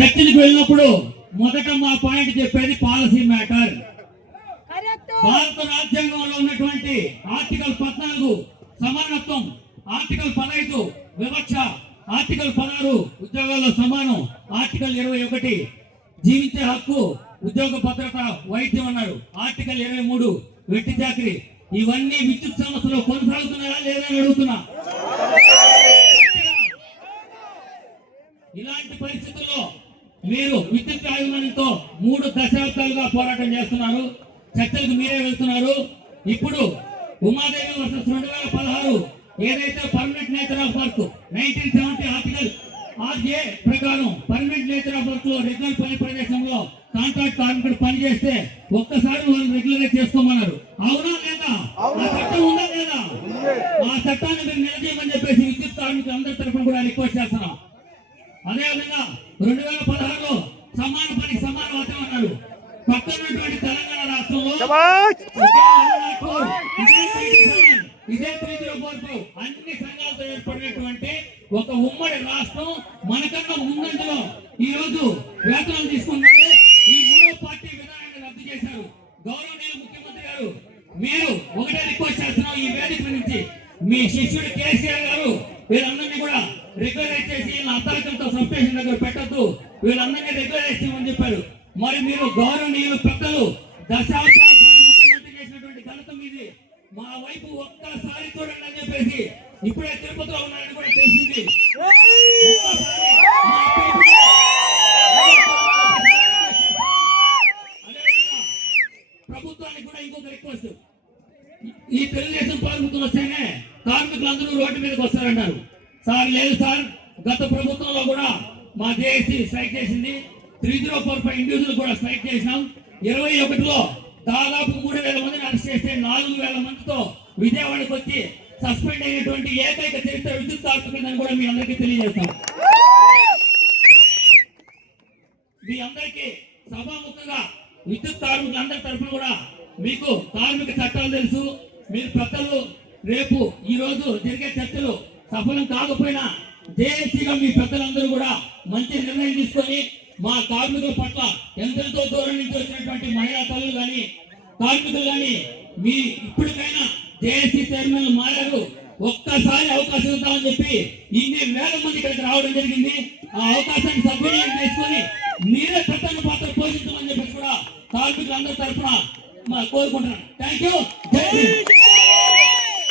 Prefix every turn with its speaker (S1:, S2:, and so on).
S1: చర్చలకు వెళ్ళినప్పుడు మొదట మా పాయింట్ చెప్పేది పాలసీ మ్యాటర్. భారత రాజ్యాంగంలో ఉన్నటువంటి ఆర్టికల్ పద్నాలుగు సమానత్వం ఆర్టికల్ పదహైదు వివక్ష ఆర్టికల్ పదహారు ఉద్యోగాల్లో సమానం ఆర్టికల్ ఇరవై ఒకటి జీవించే హక్కు ఉద్యోగ భద్రత వైద్యం అన్నారు ఆర్టికల్ ఇరవై మూడు వెట్టి చాకరీ. ఇవన్నీ విద్యుత్ సంస్థలో కొనసాగుతున్నాయా లేదా అని అడుగుతున్నా. మీరు విద్యుత్ యాజమాన్యంతో మూడు దశాబ్దాలుగా పోరాటం చేస్తున్నారు. చర్చలకు మీరే వెళ్తున్నారు. ఇప్పుడు ఉమాదేవి వర్సెస్ రెండు వేల పదహారు ఏదైతే permanent nature of work nineteen seventy article RJ ప్రకారం పర్మనెంట్ నేచర్ ఆఫ్ వర్క్లో రెగ్యులర్ పని ప్రదేశంలో కాంట్రాక్ట్ కార్మికుడు పని చేస్తే ఒక్కసారి వాళ్ళు రెగ్యులర్ చేసుకోమన్నారు. అవునా లేదా? ఆ చట్టం ఉందా లేదా? ఆ చట్టాన్ని మీరు నిలదీయమని చెప్పేసి విద్యుత్ కార్మికులు అందరి తరఫున కూడా రిక్వెస్ట్ చేస్తున్నాం. అదేవిధంగా రెండు వేల పదహారులో సమాన పని సమాన వేతనం అన్నారు పక్కనటువంటి తెలంగాణ రాష్ట్రంలో ఇదే 97, ఇదే త్రీ జీరో ఫోర్ టూ అన్ని సంఘాలతో ఏర్పడినటువంటి ఒక ఉమ్మడి రాష్ట్రం మనకన్నా ముందంజలో ఈ రోజు వేతనాలు తీసుకున్నారు ఈ మూడో పార్టీ విధానాన్ని రద్దు చేశారు. గౌరవనీయ ముఖ్యమంత్రి గారు మీరు ఒకటే రిక్వెస్ట్ చేస్తున్నాం ఈ వేదిక నుంచి. మీ శిష్యుడు కేసీఆర్ గారు వీళ్ళందరినీ కూడా రెగ్యులరైజ్ చేసి వీళ్ళ సంపేషన్ దగ్గర పెట్టద్దు. వీళ్ళందరినీ రెగ్యులరైజ్ చేయమని చెప్పారు. మరి మీరు గౌరవనీయులు పెద్దలు దశాబ్దాల ముఖ్యమంత్రి చేసినటువంటి ఘనత మీది. మా వైపు ఒక్కసారి చూడండి అని చెప్పేసి ఇప్పుడే తిరుపతిలో ఉన్నారని కూడా తెలిసింది. ప్రభుత్వానికి కూడా ఇంకొక రిక్వెస్ట్ ఈ తెలుగుదేశం పాల్గొంటున్న వస్తేనే రోడ్డు మీదకి వస్తారంటారు. సార్ లేదు సార్ గత ప్రభుత్వంలో కూడా మా జేఏసీ స్ట్రైక్ చేసింది. Three zero four five individual కూడా స్ట్రైక్ చేసినాం. ఇరవై ఒకటిలో దాదాపు మూడు వేల మందిని అరెస్ట్ చేస్తే నాలుగు వేల మందితో విజయవాడకు వచ్చి సస్పెండ్ అయినటువంటి ఏకైక చరిత్ర విద్యుత్ కార్మికులని కూడా మీ అందరికీ తెలియజేస్తాం. మీ అందరికీ సభాముఖంగా విద్యుత్ కార్మికులందరి తరఫున కూడా మీకు కార్మిక చట్టాలు తెలుసు. మీరు పెద్దలు రేపు ఈ రోజు జరిగే చర్చలు సఫలం కాకపోయినా జేఏసీగా మీ పెద్దలందరూ కూడా మంచి నిర్ణయం తీసుకొని మా కార్మికుల పట్ల ఎంతెంతో దూరం నుంచి వచ్చినటువంటి మహిళా తల్లులు కానీ కార్మికులు కానీ మీ ఇప్పటికైనా జేఏసీ చైర్మన్ మారారు. ఒక్కసారి అవకాశం ఇద్దామని చెప్పి ఇన్ని వేల మంది ఇక్కడికి రావడం జరిగింది. ఆ అవకాశాన్ని సద్వినియోగం చేసుకొని మీరే ప్రధాన పాత్ర పోషించమని చెప్పేసి కూడా కార్మికులందరి తరఫున మా కోరుకుంటున్నాను. Thank you